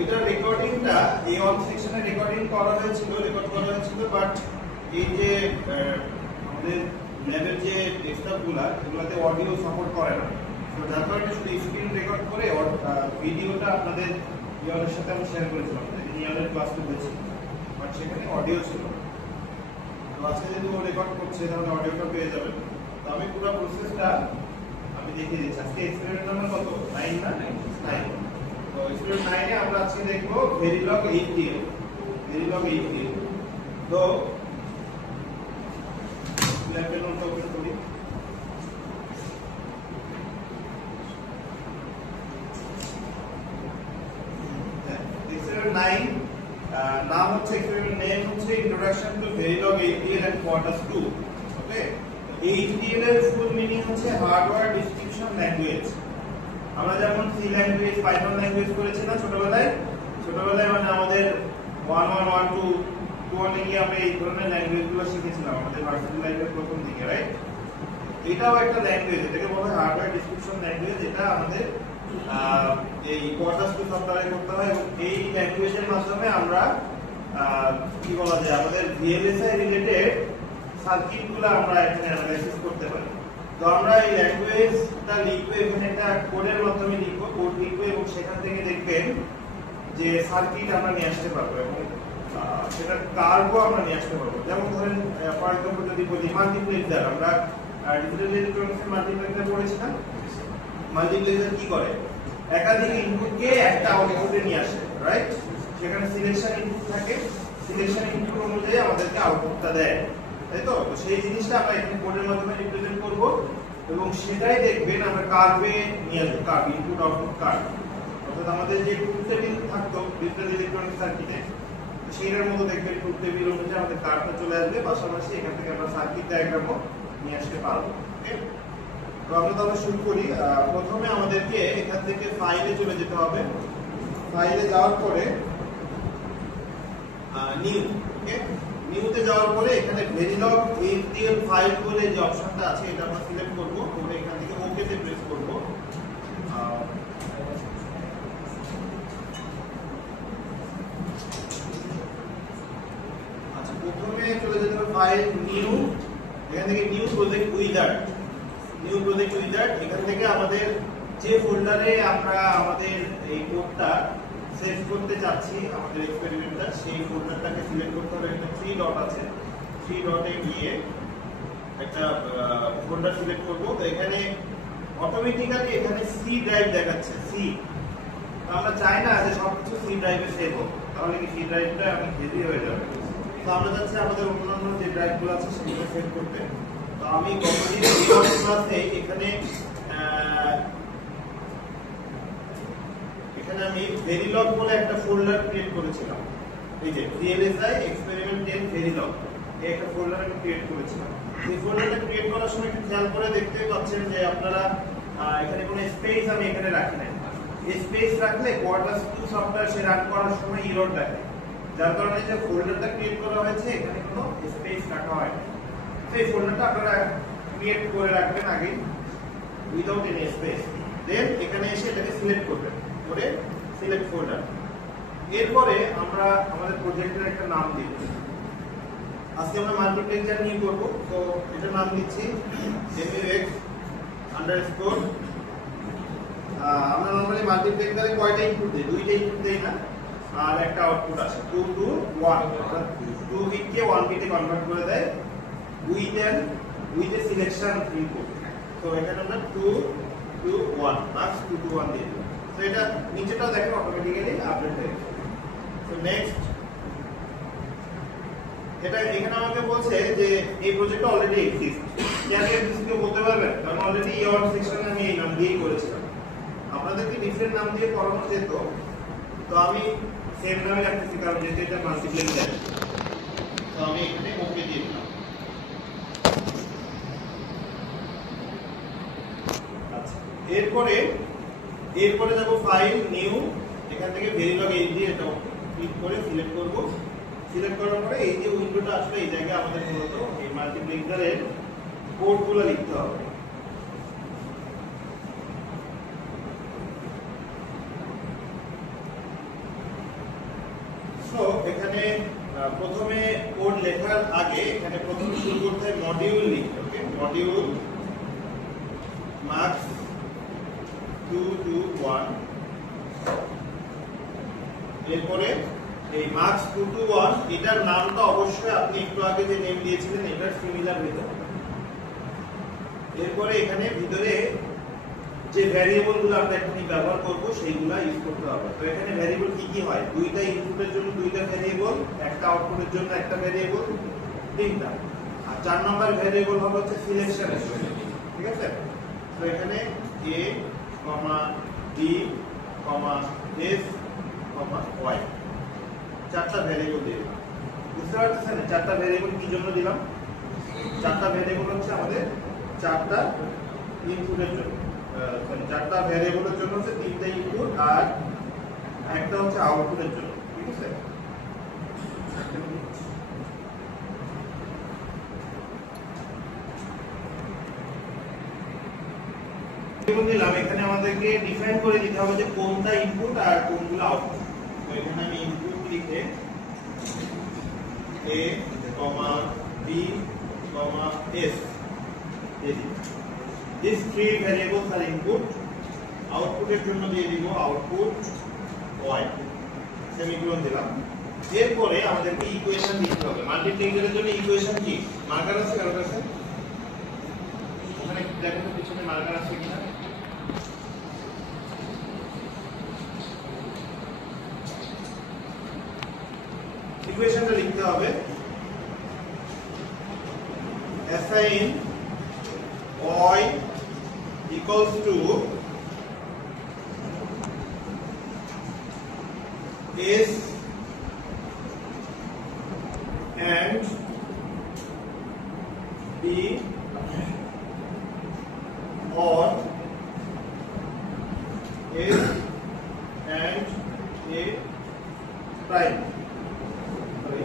এটা রেকর্ডিংটা এই অন সেকশনে রেকর্ডিং করা হয়েছিল, রেকর্ড করা হয়েছিল, বাট এই যে আমাদের ল্যাবের যে ডেস্কটপগুলো এগুলোতে অডিও সাপোর্ট করে না। তো যার কারণে শুধু স্ক্রিন রেকর্ড করে ভিডিওটা আপনাদের ইয়ারের সাথে আমি শেয়ার করেছিলাম, ইয়ারের ক্লাসে হয়েছে, বাট সেখানে অডিও ছিল। তো আজকে যেহেতু রেকর্ড করছে তাহলে অডিওটা পেয়ে যাবেন। তো আমি পুরো প্রসেসটা আমি দেখিয়ে দিচ্ছি। আজকে এক্সপেরিমেন্ট নাম্বার কত? 9 না? 9। তো এক্সপেরিমেন্ট 9 এ আমরা আজকে দেখব ভেরিলগ 8DL। ভেরিলগ 8DL। তো ল্যাবের নোটটা ওপেন করি। এক্সপেরিমেন্ট 9 নাম হচ্ছে, এক্সপেরিমেন্ট নেম হচ্ছে introduction to Verilog 8DL and Quartus 2। Okay, 8DL এর ফুল মিনিং হচ্ছে হার্ডওয়্যার ডিসক্রিপশন ল্যাঙ্গুয়েজ। আমরা যেমন সি ল্যাঙ্গুয়েজ, পাইথন ল্যাঙ্গুয়েজ করেছি না ছোটবেলায়, মানে আমাদের 1 1 1 2 2 এ গিয়ে আমরা এই ধরনের ল্যাঙ্গুয়েজগুলো শিখেছিলাম আমাদের ভার্সিটি লাইফের প্রথম দিকে, রাইট? এটাও একটা ল্যাঙ্গুয়েজ, এটাকে বলা হয় হার্ডওয়্যার ডিসক্রিপশন ল্যাঙ্গুয়েজ। এটা আমাদের এই কোয়ার্টাস 2 সফটওয়্যারে করতে হয়, এবং এই ল্যাঙ্গুয়েজের মাধ্যমে আমরা কি বলা যায় আমাদের ভিএলএসআই রিলেটেড সার্কিটগুলো আমরা এখানে অ্যানালাইসিস করতে পারি। তো আমরা এই ল্যাঙ্গুয়েজটা লিখবো, এখানে একটা কোডের মাধ্যমে লিখবো, কোড লিখবো, এবং সেখান থেকে দেখবেন যে সার্কিট আমরা নিয়ে আসতে পারবো, এবং সেটা কার্ভও আমরা নিয়ে আসতে পারবো। যেমন ধরেন ফর এক্সাম্পল যদি বলি মাল্টিপ্লেক্সার, আমরা ডিজিটাল ইলেকট্রনিক্সের মাল্টিপ্লেক্সার পড়েছি না? মাল্টিপ্লেক্সার কি করে? একাধিক ইনপুটকে একটা আউটপুটে নিয়ে আসে, রাইট? সেখানে সিলেকশন ইনপুট থাকে, সিলেকশন ইনপুট অনুযায়ী আমাদেরকে আউটপুটটা দেয়, তাই তো? তো সেই জিনিসটা আমরা এখানে কোডের মাধ্যমে রিপ্রেজেন্ট করব, এবং সেটাই দেখবেন আমরা কার্ভে নিয়ে আসবো, কার্ভ, ইনপুট আউটপুট কার্ভ। অর্থাৎ আমাদের যে ট্রুথ টেবিল থাকতো ডিজিটাল ইলেকট্রনিক্স সার্কিটে, সেইটার মতো দেখবেন ট্রুথ টেবিল অনুযায়ী আমাদের কার্ভটা চলে আসবে, পাশাপাশি এখান থেকে আমরা সার্কিট ডায়াগ্রামও নিয়ে আসতে পারবো। ওকে, তো আমরা তাহলে শুরু করি। প্রথমে আমাদেরকে এখান থেকে ফাইলে চলে যেতে হবে। ফাইলে যাওয়ার পরে নিউ, ওকে, নিউতে যাওয়ার পরে এখানে ভেরিলগ 8DL ফাইল বলে যে অপশনটা আছে এটা আমরা সিলেক্ট করব, এবং এখান থেকে ওকে তে প্রেস করব। আচ্ছা, প্রথমে চলে যেতে হবে ফাইল নিউ, এখান থেকে new project wizard, new project wizard. এখান থেকে আমাদের যে ফোল্ডারে আমরা আমাদের এই কোডটা সেভ করতে চাচ্ছি, আমাদের এক্সপেরিমেন্টটা, সেই ফোল্ডারটাকে সিলেক্ট করতে হবে। এখানে 3 ডট আছে, 3 ডটে গিয়ে একটা ফোল্ডার সিলেক্ট করব। তো এখানে অটোমেটিক্যালি এখানে সি ড্রাইভ দেখাচ্ছে, সি। আমরা চাই না যে সবকিছু সি ড্রাইভে সেভ হোক, তাহলে কি সি ড্রাইভটা অনেক হেভি হয়ে যাবে। তো আমরা চাচ্ছি আমাদের অন্যান্য যে ড্রাইভগুলো আছে সেগুলো সেভ করতে। তো আমি গতদিন ক্লাসে এখানে আমি ভেরিলগ বলে একটা ফোল্ডার ক্রিয়েট করেছিলাম। এই যে ভিএলএসআই এক্সপেরিমেন্ট 10 ভেরিলগ, এই একটা ফোল্ডার আমি ক্রিয়েট করেছিলাম। এই ফোল্ডারটা ক্রিয়েট করার সময় একটু খেয়াল করে দেখতে পাচ্ছেন যে আপনারা এখানে কোনো স্পেস আমি এখানে রাখি নাই। এই স্পেস রাখলে কোয়ার্টাস 2 সফটওয়্যার সে রান করার সময় এরর দেখায়, যার কারণে যে ফোল্ডারটা ক্রিয়েট করা হয়েছে এখানে কোনো স্পেস রাখা হয় না। তো এই ফোল্ডারটা আপনারা ক্রিয়েট করে রাখবেন আগে উইদাউট এনি স্পেস। দেন এখানে এসে এটাকে সিলেক্ট করবেন, করে সিলেক্ট ফোল্ডার। এরপরে আমরা আমাদের প্রজেক্টের একটা নাম দিব। আজকে আমরা মাল্টিপ্লেক্সার নিয়ে করব, তো এটার নাম দিচ্ছি MUX আন্ডারস্কোর। আমরা নরমালি মাল্টিপ্লেক্সারে কয়টা ইনপুট দেই? 2টা ইনপুট দেই না, আর একটা আউটপুট আসে 2 to 1, অর্থাৎ 2 বিটকে 1 বিটে কনভার্ট করে দেয় উইথ এ সিলেকশন ইনপুট। তো এখানে আমরা 2 to 1 প্লাস 2 to 1 দিয়ে দিই। তো এটা নিচেটাও দেখেন অটোমেটিক্যালি আপডেট হয়ে গেছে। তো নেক্সট, এটা এখানে আমাকে বলছে যে এই প্রজেক্টটা অলরেডি এক্সিস্ট। কেন এক্সিস্ট কেউ বলতে পারবেন? কারণ অলরেডি এই অন সেকশনে আমি এই নাম দিয়েই করেছিলাম। আপনাদেরকে ডিফারেন্ট নাম দিয়ে করানো যেত, তো আমি সেম নামে রাখতেছি কারণ যেহেতু এটা মাল্টিপ্লেক্সার। তো আমি এখানে ওকে দিয়ে দিলাম। আচ্ছা, এরপরে যাব ফাইল নিউ, এখান থেকে ভেরিলগ 8DL এটা ক্লিক করে সিলেক্ট করব। সিলেক্ট করার পরে এই যে উইন্ডোটা আসলে এই জায়গায় আমাদের মূলত এই মাল্টিপ্লেক্সারের কোডগুলো লিখতে হবে। মডিউল লিখি, ওকে, মডিউল মার্কস 221, এরপরে এই মার্কস 221 এটার নামটা অবশ্যই আপনি একটু আগে যে নেম দিয়েছিলেন এটার সিমিলার হতে হবে। এরপরে এখানে ভিতরে যে ভ্যারিয়েবল গুলো আমরা এখানে ব্যবহার করব সেইগুলো ইউজ করতে হবে। তো এখানে ভ্যারিয়েবল কি কি হয়? দুইটা ইনপুটের জন্য দুইটা ভ্যারিয়েবল, একটা আউটপুটের জন্য একটা ভ্যারিয়েবল, তিনটা। আর 4 নম্বর ভ্যারিয়েবল হবে হচ্ছে সিলেকশনের জন্য, ঠিক আছে? তো এখানে a, b, s, y চারটা ভ্যারিয়েবল দিলাম। বুঝতে পারছেন চারটা ভ্যারিয়েবল কি জন্য দিলাম? চারটা ভ্যারিয়েবল হচ্ছে আমাদের চারটা ইনপুটের জন্য, চারটা ভ্যারিয়েবলের জন্য হচ্ছে তিনটা ইনপুট আর একটা হচ্ছে আউটপুটের জন্য, ঠিক আছে? দিলাম এখানে আমাদেরকে ডিফাইন করে দিতে হবে যে কোনটা ইনপুট আর কোনগুলো আউটপুট। তো এখানে আমি ইনপুট লিখে a, b, s these three variables are input, আউটপুটের জন্য দিয়ে দিব আউটপুট y, সেমিকোলন দিলাম। এরপরে আমাদেরকে ইকুয়েশন লিখতে হবে। মাল্টিপ্লিকেশনের জন্য ইকুয়েশন কি? মার্কার আছে কারোর কাছে? ওখানে দেখেন তো পিছনে মার্কার আছে কিনা। ইকুয়েশনটা লিখতে হবে sin y equals to s and b or s and a prime, sorry,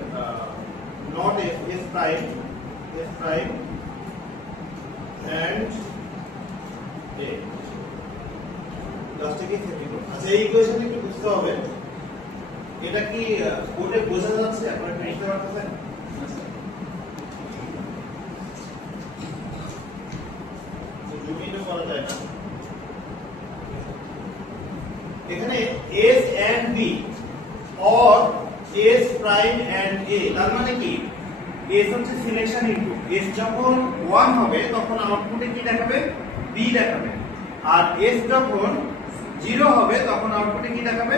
not s prime, s prime and a লাস্টে কি সেমিকোলন। আচ্ছা এই ইকুয়েশন একটু বুঝতে হবে, এটা কি কোডে বোঝা যাচ্ছে? আপনারা বুঝতে পারতেছেন? জুমিনও করা যায় না। এখানে s and b or s prime and a, তার মানে কি? s হচ্ছে সিলেকশন ইনপুট, s যখন 1 হবে তখন আউটপুটে কি দেখাবে? b দেখাবে। আর s যখন 0 হবে তখন আউটপুটে কি দেখাবে?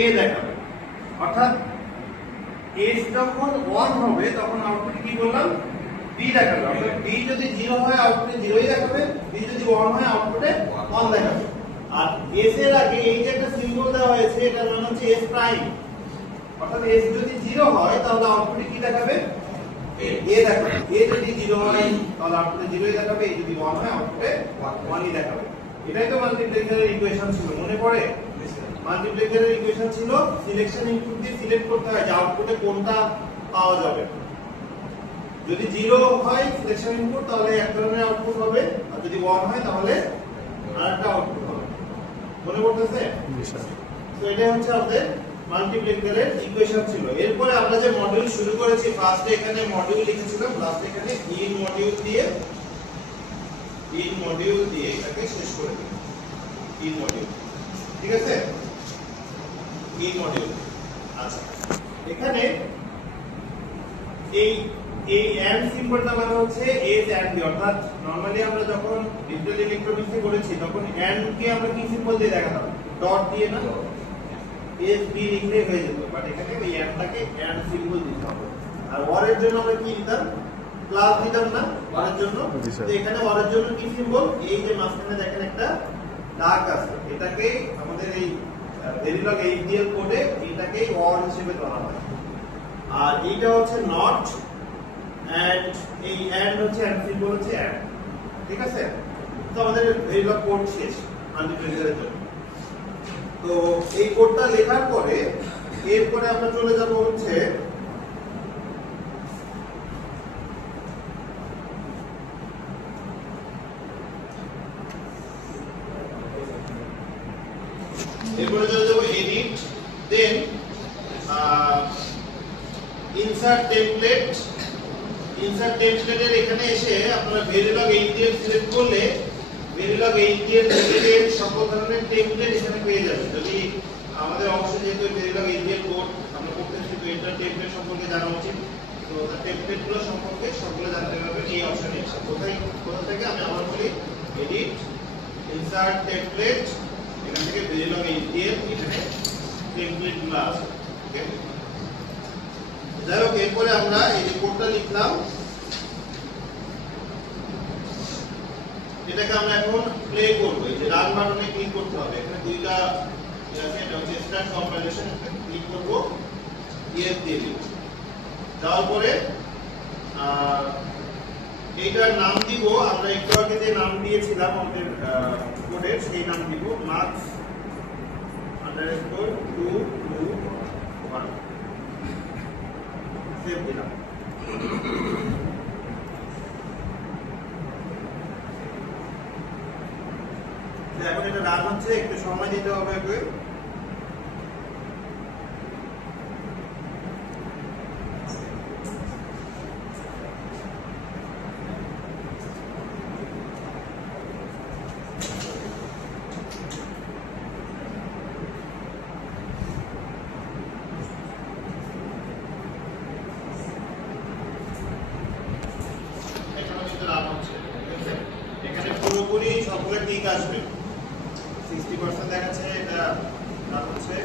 a দেখাবে। অর্থাৎ s যখন 1 হবে তখন আউটপুটে কি বললাম? b দেখাবে। অর্থাৎ b যদি 0 হয় আউটপুটে 0ই দেখাবে, b যদি 1 হয় আউটপুটে 1 দেখাবে। আর s এর আগে এই যে একটা সিম্বল দেওয়া হয়েছে এটার নাম হচ্ছে s প্রাইম। অর্থাৎ s যদি 0 হয় তাহলে আউটপুটে কি দেখাবে? a দেখাবে। a যদি 0 হয় তাহলে আউটপুটে 0ই দেখাবে, a যদি 1 হয় আউটপুটে 1ই দেখাবে। এটাই তো মাল্টিপ্লিকেশনের ইকুয়েশন ছিল, মনে পড়ে? মাল্টিপ্লিকেশনের ইকুয়েশন ছিল সিলেকশন ইনপুট দিয়ে সিলেক্ট করতে হয় যে আউটপুটে কোনটা পাওয়া যাবে। যদি 0 হয় সিলেকশন ইনপুট তাহলে এক ধরনের আউটপুট হবে, আর যদি 1 হয় তাহলে আরেকটা আউটপুট হবে। মনে পড়তেছে? তো এটা হচ্ছে আমাদের মাল্টিপ্লিকেশনের ইকুয়েশন ছিল। এরপরে আমরা যে মডিউল শুরু করেছি, ফার্স্টে এখানে মডিউল লিখেছিলাম, লাস্টে এখানে ইন মডিউল দিয়ে এটাকে শেষ করে দিই। ইন মডিউল, ঠিক আছে? In module. আচ্ছা এখানে এই এন্ড সিম্বলটা মানে হচ্ছে এস এন্ড বি। অর্থাৎ নরমালি আমরা যখন ডিজিটাল ইলেকট্রনিক্সে করেছি তখন এন্ড কে আমরা কি সিম্বল দিয়ে দেখাতাম? ডট দিয়ে না? এস বি লিখলে হয়ে যেত, বাট এখানে ওই এন্ডটাকে এন্ড সিম্বল দিতে হবে। আর ওর এর জন্য আমরা কি দিতাম? প্লাস দিতাম না ওর এর জন্য? তো এখানে ওর এর জন্য কি সিম্বল? এই যে মাঝখানে দেখেন একটা দাগ আছে, এটাকে আমাদের এই ভেরিলগ এইচডিএল কোডে এটাকে ওর হিসেবে ধরা হয়। আর এইটা হচ্ছে নট, এন্ড এই এন্ড হচ্ছে এন্ড সিম্বল হচ্ছে এন্ড, ঠিক আছে? তো আমাদের ভেরিলগ কোড শেষ মাল্টিপ্লিকেশনের জন্য। তো এই কোডটা লেখার পরে এরপরে আমরা চলে যাব হচ্ছে এরপরে চলে যাব edit, then insert template, insert টেমপ্লেটের এখানে এসে আপনারা ভেরিলগ ATL সিলেক্ট করলে ভেরিলগ ATL রিলেটেড সকল ধরনের টেমপ্লেট এখানে পেয়ে যাবেন। যদি আমাদের অবশ্যই যেহেতু ভেরিলগ ATL কোড আমরা করতেছি, তো এটা টেমপ্লেট সম্পর্কে জানা উচিত। তো টেমপ্লেটগুলো সম্পর্কে সবগুলো জানতে পারবেন এই অপশনে এসে। কোথা থেকে আমি আবার বলি, এডিট, ইনসার্ট টেমপ্লেট, এখান থেকে ভেরিলগ ATL, এখানে টেমপ্লেটগুলো আছে। ওকে, যাই হোক, এরপরে আমরা এই যে কোডটা লিখলাম এটাকে আমরা এখন প্লে করব। এই যে রান বাটনে ক্লিক করতে হবে, এখানে দুইটা আছে, এটা হচ্ছে স্টার্ট কম্পাইলেশন, ক্লিক করব, ইয়েস দিয়ে দিব। দেওয়ার পরে এইটার নাম দিব আমরা একটু আগে যে নাম দিয়েছিলাম আমাদের কোডের, সেই নাম দিব marks_221 সেভ দিলাম। এখন এটা রান হচ্ছে, একটু সময় দিতে হবে। একটু এখানে পুরোপুরি সবগুলো ঠিক আসবে, 60% দেখাচ্ছে, এটা রান হচ্ছে,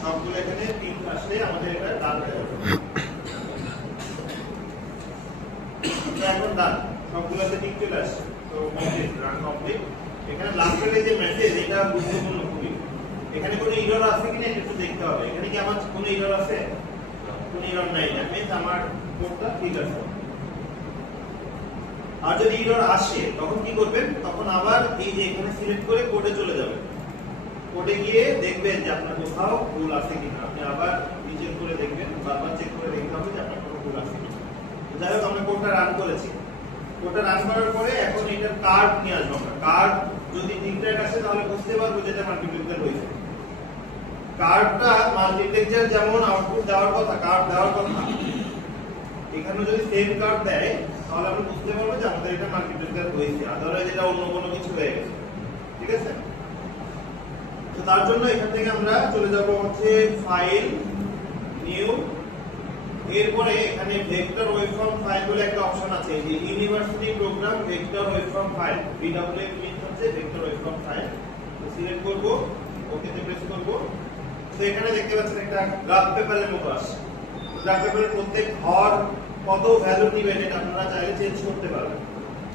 সবগুলো এখানে ঠিক আসলে আমাদের এটা রান হয়ে যাবে। এখন রান সবগুলোতে ঠিক চলে আসছে, তো কমপ্লিট, রান কমপ্লিট। এখানে লাস্টের যে মেসেজ, এটা গুরুত্বপূর্ণ খুবই। এখানে কোনো এরর আছে কিনা একটু দেখতে হবে। এখানে কি আমার কোনো এরর আছে? কোনো এরর নাই, দ্যাট মিন্স আমার কোডটা ঠিক আছে। আর যদি এরর আসে তখন কি করবেন, তখন আবার এই যে এখানে সিলেক্ট করে কোডে চলে যাবেন। কোডে গিয়ে দেখবেন যে আপনার কোথাও ভুল আছে কিনা, আপনি আবার চেক করে দেখবেন, বারবার চেক করে দেখতে হবে যে আপনার কোনো ভুল আছে কিনা। যাই হোক, আমরা কোডটা রান করেছি। কোডটা রান করার পরে এখন এটার কার্ড নিয়ে আসবো আমরা। কার্ড যদি ঠিকঠাক আসে তাহলে বুঝতে পারবো যে এটা মাল্টিপ্লেক্সার হয়েছে। কার্ডটা মাল্টিপ্লেক্সার যেমন আউটপুট দেওয়ার কথা, কার্ড দেওয়ার কথা, এখানে যদি সেম কার্ড দেয় তাহলে আমরা বুঝতে পারবো যে আমাদের এটা মাল্টিপ্লেক্সার হয়েছে, আদারওয়াইজ এটা অন্য কোনো কিছু হয়ে গেছে। ঠিক আছে, তো তার জন্য এখান থেকে আমরা চলে যাব হচ্ছে ফাইল, নিউ, এরপরে এখানে ভেক্টর ওয়েবফর্ম ফাইল বলে একটা অপশন আছে, এই যে university program vector waveform file, VWF means হচ্ছে ভেক্টর ওয়েবফর্ম ফাইল। তো সিলেক্ট করব, ওকে তে প্রেস করব। তো এখানে দেখতে পাচ্ছেন একটা গ্রাফ পেপারের মতো আসছে। গ্রাফ পেপারের প্রত্যেক ঘর কত ভ্যালু নিবেন এটা আপনারা চাইলে চেঞ্জ করতে পারবেন।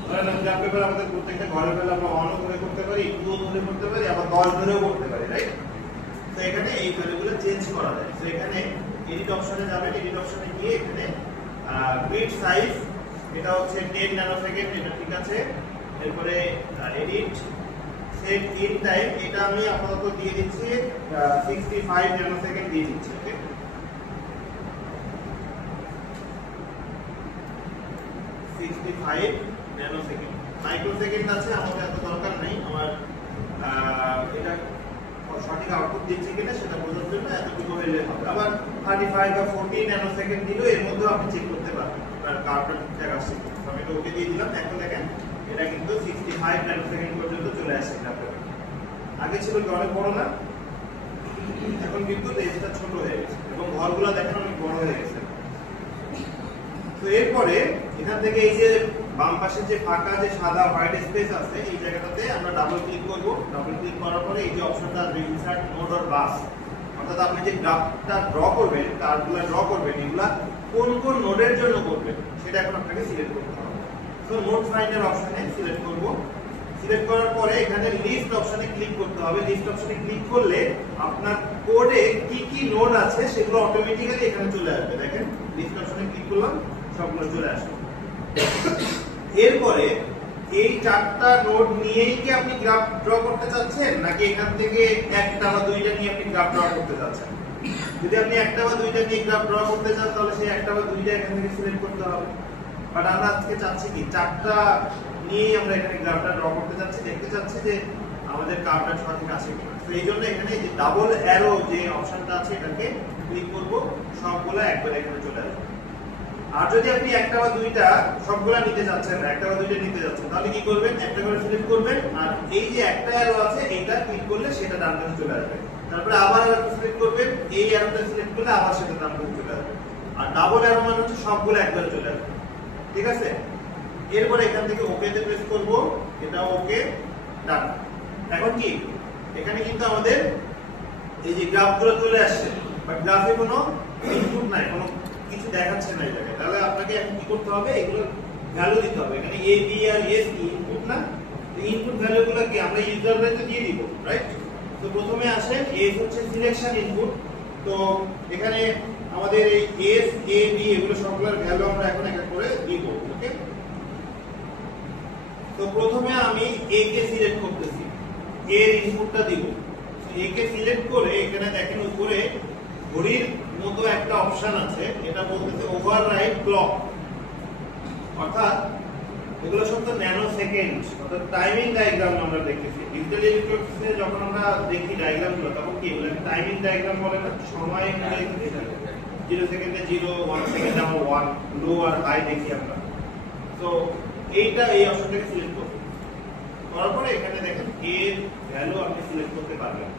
ধরেন গ্রাফ পেপার আমাদের প্রত্যেকটা ঘরের ভ্যালু আমরা 1 ধরে করতে পারি, 2 ধরে করতে পারি, আবার 10 ধরেও করতে পারি, রাইট? তো এখানে এই ভ্যালুগুলো চেঞ্জ করা যায়। তো এখানে এডিট অপশনে যাবেন, এডিট অপশনে গিয়ে এখানে গ্রিড সাইজ, এটা হচ্ছে 10 ন্যানোসেকেন্ড, এটা ঠিক আছে। এরপরে এডিট সেট ইন টাইম, এটা আমি আপাতত দিয়ে দিচ্ছি 65 ন্যানোসেকেন্ড দিয়ে দিচ্ছি। ওকে, 65 ন্যানোসেকেন্ড। মাইক্রোসেকেন্ড আছে, আমাদের এত দরকার নেই। আমার এটা সঠিক আউটপুট দিচ্ছে কিনা সেটা বোঝার জন্য এতটুকু হলে হবে। আবার 35 বা 40 ন্যানোসেকেন্ড দিলেও এর মধ্যেও আপনি চেক করতে পারবেন আপনার কার্ডটা ঠিকঠাক আসছে। আমি এটা ওকে দিয়ে দিলাম। এখন দেখেন এটা কিন্তু 65 ন্যানোসেকেন্ড পর্যন্ত চলে আসছে। আগে ছিল কি অনেক বড় না, এখন কিন্তু রেঞ্জটা ছোট হয়ে গেছে এবং ঘরগুলো দেখেন অনেক বড় হয়ে গেছে। তো এরপরে এখান থেকে এই যে বাম পাশে যে ফাঁকা যে সাদা হোয়াইট স্পেস আছে, এই জায়গাটাতে আমরা ডাবল ক্লিক করব। ডাবল ক্লিক করার পরে এই যে অপশনটা আসবে ইনসার্ট নোড অর বাস, অর্থাৎ আপনি যে গ্রাফটা ড্র করবেন, কার্ভগুলো ড্র করবেন, এগুলা কোন কোন নোডের জন্য করবেন সেটা এখন আপনাকে সিলেক্ট করতে হবে। সো নোড ফাইন্ডার অপশনে সিলেক্ট করব। সিলেক্ট করার পরে এখানে লিস্ট অপশনে ক্লিক করতে হবে। লিস্ট অপশনে ক্লিক করলে আপনার কোডে কি কি নোড আছে সেগুলো অটোমেটিক্যালি এখানে চলে আসবে। দেখেন লিস্ট অপশনে ক্লিক করলাম, সবগুলো চলে আসবে। এরপরে এই চারটা নোড নিয়েই কি আপনি গ্রাফ ড্র করতে চাচ্ছেন, নাকি এখান থেকে একটা বা দুইটা নিয়ে আপনি গ্রাফ ড্র করতে চাচ্ছেন? যদি আপনি একটা বা দুইটা নিয়ে গ্রাফ ড্র করতে চান তাহলে সেই একটা বা দুইটা এখান থেকে সিলেক্ট করতে হবে। বাট আমরা আজকে চাচ্ছি কি চারটা নিয়েই আমরা এখানে গ্রাফটা ড্র করতে চাচ্ছি, দেখতে চাচ্ছি যে আমাদের কার্ভটা সঠিক আছে কিনা। তো এই জন্য এখানে যে ডাবল অ্যারো যে অপশনটা আছে এটাকে ক্লিক করব, সবগুলো একবার এখানে চলে আসবে। আর যদি আপনি একটা বা দুইটা সবগুলা নিতে যাচ্ছেন, একটা বা দুইটা নিতে যাচ্ছেন, তাহলে কি করবেন? একটা করে সিলেক্ট করবেন, আর এই যে একটা অ্যারো আছে এইটা ক্লিক করলে সেটা ডান পাশে চলে আসবে। তারপরে আবার একটা সিলেক্ট করবেন, এই অ্যারোটা সিলেক্ট করলে আবার সেটা ডান পাশে চলে আসবে। আর ডাবল অ্যারো মানে হচ্ছে সবগুলো একবারে চলে আসবে। ঠিক আছে? এরপরে এখান থেকে ওকে তে প্রেস করব, এটা ওকে, ডান। এখন কি এখানে কিন্তু আমাদের এই যে গ্রাফগুলো চলে আসছে, বাট গ্রাফে কোনো ইনপুট নাই, কোনো কিছু দেখাচ্ছে না এই জায়গায়। তাহলে আপনাকে এখন কি করতে হবে? এগুলো ভ্যালু দিতে হবে। এখানে A B R S input না, ইনপুট ভ্যালুগুলো কি আমরা ইউজার রাইটে দিয়ে দিব, রাইট? তো প্রথমে আসে এস হচ্ছে সিলেকশন ইনপুট। তো এখানে আমাদের এই এস এ বি এগুলো সবগুলোর ভ্যালু আমরা এখন একটা করে দিব। ওকে, তো প্রথমে আমি এ কে সিলেক্ট করতেছি, এর ইনপুটটা দিব। এ কে সিলেক্ট করে এখানে দেখেন উপরে ঘড়ির মতো একটা অপশন আছে, এটা বলতেছে ওভাররাইড ক্লক, অর্থাৎ এগুলো সব তো ন্যানো সেকেন্ড, অর্থাৎ টাইমিং ডায়াগ্রাম আমরা দেখতেছি। ডিজিটাল ইলেকট্রনিক্সে যখন আমরা দেখি ডায়াগ্রামগুলো, তখন কি এগুলো টাইমিং ডায়াগ্রাম বলে না? সময় 0 সেকেন্ডে 0, 1 সেকেন্ডে আমরা 1 লো আর হাই দেখি আমরা। তো এইটা এই অপশনটাকে সিলেক্ট করব, করার পরে এখানে দেখেন এর ভ্যালু আপনি সিলেক্ট করতে পারবেন।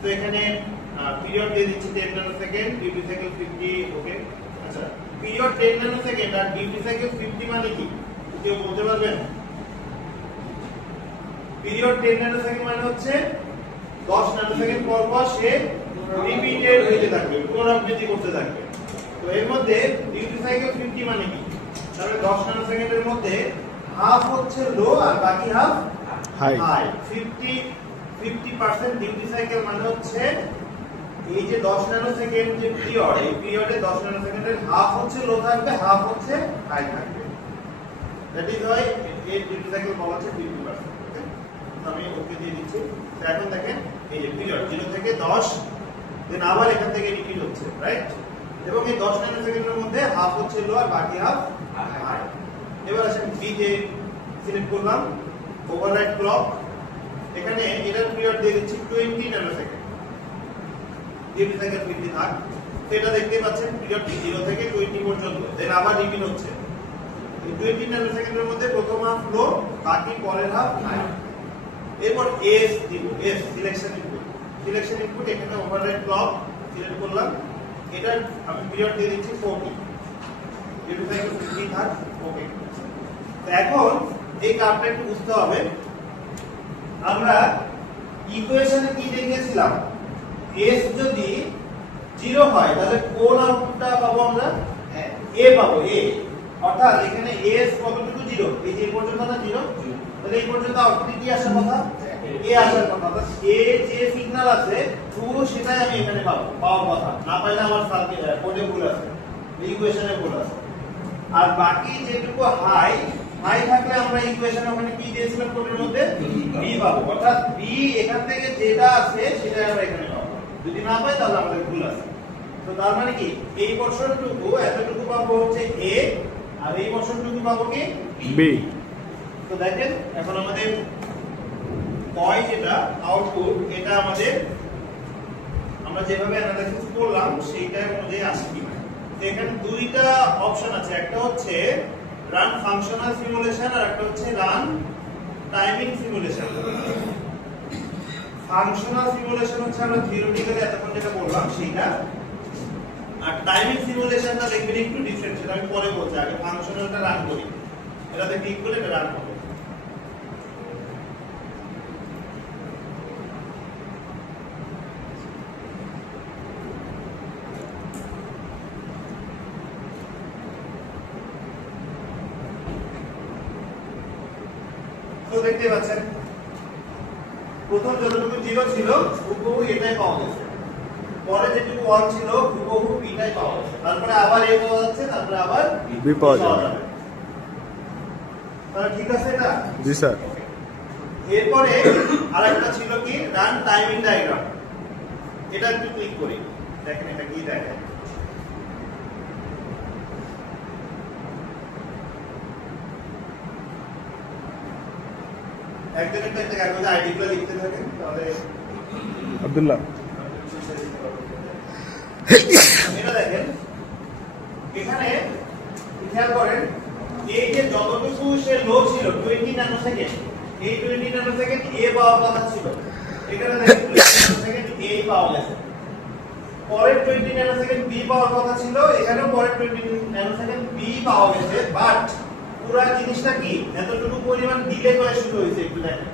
তো এখানে পিরিয়ড দিয়ে দিচ্ছি 10 ন্যানো সেকেন্ড, ডিউটি সাইকেল 50। ওকে, আচ্ছা, পিরিয়ড 10 ন্যানো সেকেন্ড আর ডিউটি সাইকেল 50 মানে কি কেউ বলতে পারবেন? পিরিয়ড 10 ন্যানো সেকেন্ড মানে হচ্ছে 10 ন্যানো সেকেন্ড পর পর সে রিপিটেড হতে থাকবে, পুনরাবৃত্তি করতে থাকবে। তো এর মধ্যে ডিউটি সাইকেল 50 মানে কি? তাহলে 10 ন্যানো সেকেন্ডের মধ্যে হাফ হচ্ছে লো আর বাকি হাফ হাই। 50% ডিউটি সাইকেল মানে হচ্ছে এই যে 10 ন্যানো সেকেন্ড যে পিরিয়ড, এই পিরিয়ডে 10 ন্যানো সেকেন্ডের হাফ হচ্ছে লো থাকবে, হাফ হচ্ছে হাই থাকবে। দ্যাট ইজ হোয়াই এর ডিউটি সাইকেল বলা হচ্ছে 50%। ওকে, আমি ওকে দিয়ে দিচ্ছি। তো এখন দেখেন এই যে পিরিয়ড 0 থেকে 10, দেন আবার এখান থেকে রিপিট হচ্ছে, রাইট? এবং এই 10 ন্যানো সেকেন্ডের মধ্যে হাফ হচ্ছে লো আর বাকি হাফ হাই। এবার আসেন বি তে সিলেক্ট করলাম, ওভাররাইড ক্লক। এখানে এটার পিরিয়ড দিয়ে দিচ্ছি 20 ন্যানো সেকেন্ড, ডিউটি সাইকেল 50 থাক। তো এটা দেখতে পাচ্ছেন পিরিয়ড 0 থেকে 20 পর্যন্ত, দেন আবার রিপিট হচ্ছে। এই 20 ন্যানো সেকেন্ডের মধ্যে প্রথম হাফ লো, বাকি পরের হাফ হাই। এরপর এস দিব, S selection input. Selection input এখানে ওভাররাইড ক্লক সিলেক্ট করলাম, এটার আমি পিরিয়ড দিয়ে দিচ্ছি 40, ডিউটি সাইকেল 50 থাক। ওকে, তো এখন এই কার্ভটা একটু বুঝতে হবে। আমরা ইকুয়েশনে কি দেখিয়েছিলাম? এস যদি 0 হয় তাহলে কোন আউটপুটটা পাবো আমরা? এ পাবো, এ। অর্থাৎ এখানে এস কতটুকু 0? এই যে পর্যন্ত না 0, তাহলে এই পর্যন্ত আউটপুট কি আসার কথা? এ আসার কথা। অর্থাৎ এ যে সিগন্যাল আছে পুরো সেটাই আমি এখানে পাবো, পাওয়ার কথা। না পাইলে আমার কোডে ভুল আছে, ইকুয়েশনে ভুল আছে। আর বাকি যেটুকু হাই, হাই থাকলে আমরা ইকুয়েশনে ওখানে কি দিয়েছিলাম কোডের মধ্যে? বি পাবো। অর্থাৎ বি এখান থেকে যেটা আছে সেটাই আমরা এখানে পাবো। যদি না পাই তাহলে আমাদের ভুল আছে। তো তার মানে কি এই পোরশনটুকু এতটুকু পাবো হচ্ছে এ, আর এই পোরশনটুকু পাবো কি? বি। তো দেখেন এখন আমাদের কয় যেটা আউটপুট, এটা আমাদের আমরা যেভাবে অ্যানালাইসিস করলাম সেইটার অনুযায়ী আসে কিনা। তো এখানে দুইটা অপশন আছে, একটা হচ্ছে রান ফাংশনাল সিমুলেশন আর একটা হচ্ছে run timing simulation. Functional simulation হচ্ছে আমরা থিওরিটিক্যালি এতক্ষণ যেটা বললাম সেইটা, আর টাইমিং সিমুলেশনটা দেখবেন একটু ডিফারেন্ট, সেটা আমি পরে বলছি। আগে ফাংশনালটা রান করি, এটাতে ক্লিক করলে এটা রান হবে। তো দেখতে পাচ্ছেন প্রথম যতটুকু 0 ছিল হুবহু এটাই পাওয়া গেছে, পরে যেটুকু 1 ছিল হুবহু বিটাই পাওয়া গেছে, তারপরে আবার এ পাওয়া যাচ্ছে, তারপরে আবার বি পাওয়া যাবে। তাহলে ঠিক আছে এটা? জি স্যার। এরপরে আরেকটা ছিল কি রান টাইমিং ডায়াগ্রাম, এটা একটু ক্লিক করি, দেখেন এটা কি দেখেন। একজন একটা কাগজে আইডি গুলো লিখতে থাকেন, তাহলে আব্দুল্লাহ এটা দেখেন এখানে খেয়াল করেন এই যে যতটুকু সে লো ছিল 20 ন্যানোসেকেন্ড, এই 20 ন্যানোসেকেন্ড এ পাওয়ার কথা ছিল, এখানে দেখেন 20 ন্যানোসেকেন্ড এ পাওয়া গেছে। পরের 20 ন্যানোসেকেন্ড বি পাওয়ার কথা ছিল, এখানেও পরের 20 ন্যানোসেকেন্ড বি পাওয়া গেছে, বাট পুরো জিনিসটা কি এতটুকু পরিমাণ ডিলে করে শুরু হয়েছে। একটু দেখেন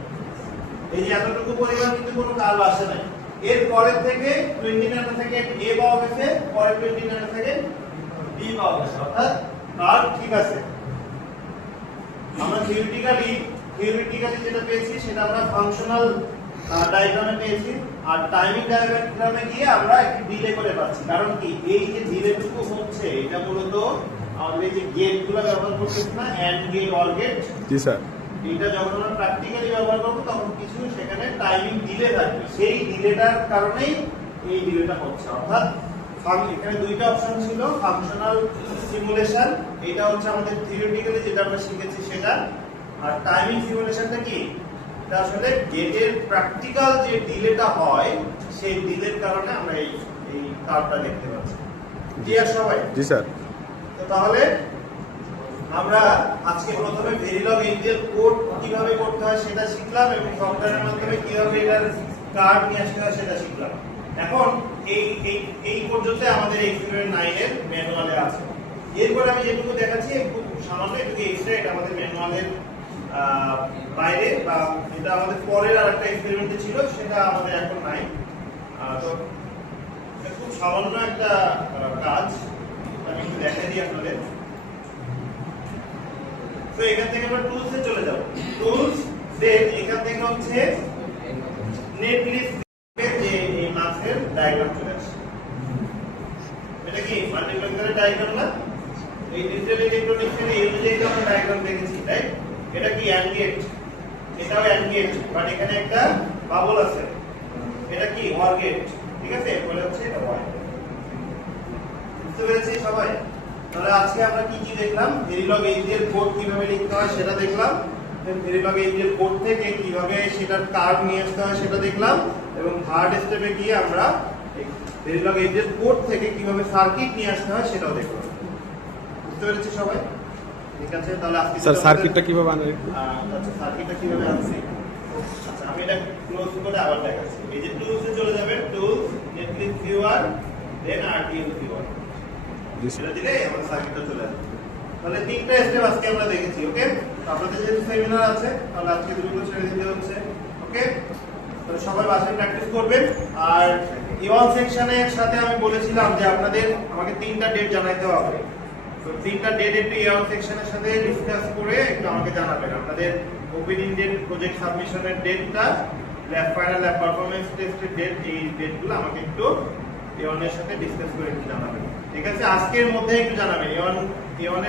এই যে এতটুকু পরিমাণ কিন্তু কোনো কার্ভ আসে নাই। এর পরের থেকে 20 ন্যানোসেকেন্ড এ পাওয়া গেছে, পরের 20 ন্যানোসেকেন্ড বি পাওয়া গেছে, অর্থাৎ কার্ভ ঠিক আছে। আমরা থিওরিটিক্যালি যেটা পেয়েছি সেটা আমরা ফাংশনাল ডায়াগ্রামে পেয়েছি, আর টাইমিং ডায়াগ্রামে গিয়ে আমরা একটু ডিলে করে পাচ্ছি। কারণ কি এই যে ডিলেটুকু হচ্ছে এটা মূলত আমাদের এই যে গেটগুলো ব্যবহার করতেছি না, এন্ড গেট, অর গেট। জি স্যার। এটা যখন আমরা প্র্যাকটিক্যালি ব্যবহার করব তখন কিছু সেখানে টাইমিং ডিলে থাকবে, সেই ডিলেটার কারণেই এই ডিলেটা হচ্ছে। অর্থাৎ এখানে দুইটা অপশন ছিল, ফাংশনাল সিমুলেশন, এটা হচ্ছে আমাদের থিওরিটিক্যালি যেটা আমরা শিখেছি সেটা, আর টাইমিং সিমুলেশনটা কি এটা আসলে গেটের প্র্যাকটিক্যাল যে ডিলেটা হয় সেই ডিলের কারণে আমরা এই কার্ভটা দেখতে পাচ্ছি। ক্লিয়ার সবাই? জি স্যার। তো তাহলে আমরা আজকে প্রথমে ভেরিলগ এনজিএল কোড কিভাবে করতে হয় সেটা শিখলাম, এবং সফটওয়্যারের মাধ্যমে কিভাবে এটার কার্ড নিয়ে আসতে হয় সেটা শিখলাম। এখন এই পর্যন্ত আমাদের এক্সপেরিমেন্ট 9 এর ম্যানুয়ালে আছে। এরপর আমি যেটুকু দেখাচ্ছি খুব সামান্য একটু এক্সট্রা, এটা আমাদের ম্যানুয়ালের বাইরে, বা এটা আমাদের পরের আরেকটা এক্সপেরিমেন্টে ছিল, সেটা আমাদের এখন নাই। তো এটা খুব সামান্য একটা কাজ, আমি একটু দেখাই দিই আপনাদের। তো এখান থেকে আমরা টুলস এ চলে যাব। টুলস, দেন এখান থেকে হচ্ছে নেটলিস্ট এর যে এই মাসের ডায়াগ্রাম চলে আসে। এটা কি মাল্টিপ্লেক্সারের ডায়াগ্রাম না? এই ডিজিটাল ইলেকট্রনিক্সের এই অনুযায়ী আমরা ডায়াগ্রাম দেখেছি, রাইট? এটা কি অ্যান্ড গেট, এটাও অ্যান্ড গেট, বাট এখানে একটা বাবল আছে। এটা কি অর গেট, ঠিক আছে? বলে হচ্ছে এটা ওয়াই। বুঝতে পেরেছি সবাই? তাহলে আজকে আমরা কি কি দেখলাম? ভেরিলগ এনজিএল কোড কিভাবে লিখতে হয় সেটা দেখলাম, দেন ভেরিলগ এনজিএল কোড থেকে কিভাবে সেটার কার্ভ নিয়ে আসতে হয় সেটা দেখলাম, এবং থার্ড স্টেপে গিয়ে আমরা ভেরিলগ এনজিএল কোড থেকে কিভাবে সার্কিট নিয়ে আসতে হয় সেটাও দেখলাম। বুঝতে পেরেছি সবাই? ঠিক আছে, তাহলে আজকে স্যার সার্কিটটা কিভাবে আনবে? আচ্ছা, সার্কিটটা কিভাবে আনছি? আচ্ছা, আমি এটা ক্লোজ করে আবার দেখাচ্ছি। এই যে টুলসে চলে যাবেন, টুলস, নেটলিস্ট ভিউয়ার, দেন আরটিএল ভিউয়ার। এটা দিলে আমাদের সার্কিটটা চলে আসবে। তাহলে তিনটা স্টেপ আজকে আমরা দেখেছি, ওকে? আপনাদের যেহেতু সেমিনার আছে তাহলে আজকে দুটো ছেড়ে দিতে হচ্ছে, ওকে? তাহলে সবাই বাসায় প্র্যাকটিস করবেন। আর E1 সেকশনের সাথে আমি বলেছিলাম যে আপনাদের আমাকে তিনটা ডেট জানাইতে হবে। তো তিনটা ডেট একটু E1 সেকশনের সাথে ডিসকাস করে একটু আমাকে জানাবেন। আপনাদের ওপেনিং ডেট, প্রজেক্ট সাবমিশনের ডেটটা, ল্যাব ফাইনাল, ল্যাব পারফরম্যান্স টেস্টের ডেট, এই ডেটগুলো আমাকে একটু E1 এর সাথে ডিসকাস করে একটু জানাবেন। ঠিক আছে, আজকের মধ্যে একটু জানাবেন। E1 এর